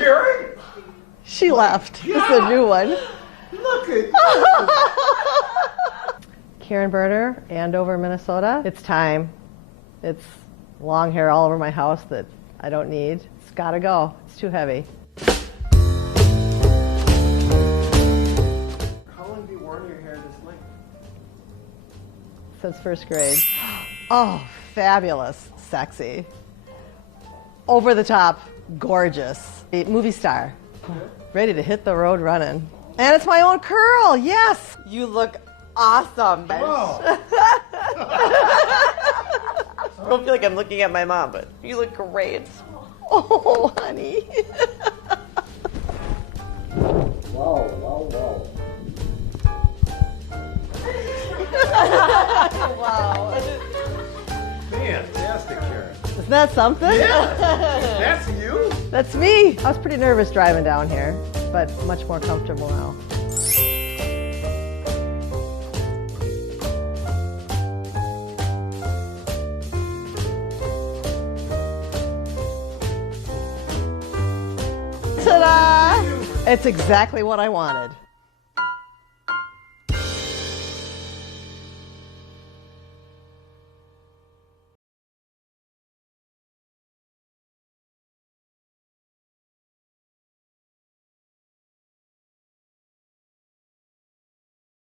Karen? She left. This is a new one. Look at you. Karen Berner, Andover, Minnesota. It's time. It's long hair all over my house that I don't need. It's gotta go. It's too heavy. How long have you worn your hair this length? Since first grade. Oh, fabulous. Sexy. Over the top. Gorgeous. A movie star. Ready to hit the road running. And it's my own curl. Yes. You look awesome. Wow. I don't feel like I'm looking at my mom, but you look great. Oh, honey. Wow. Wow. Fantastic, Karen. Isn't that something? Yeah. That's you? That's me. I was pretty nervous driving down here, but much more comfortable now. Ta-da! It's exactly what I wanted.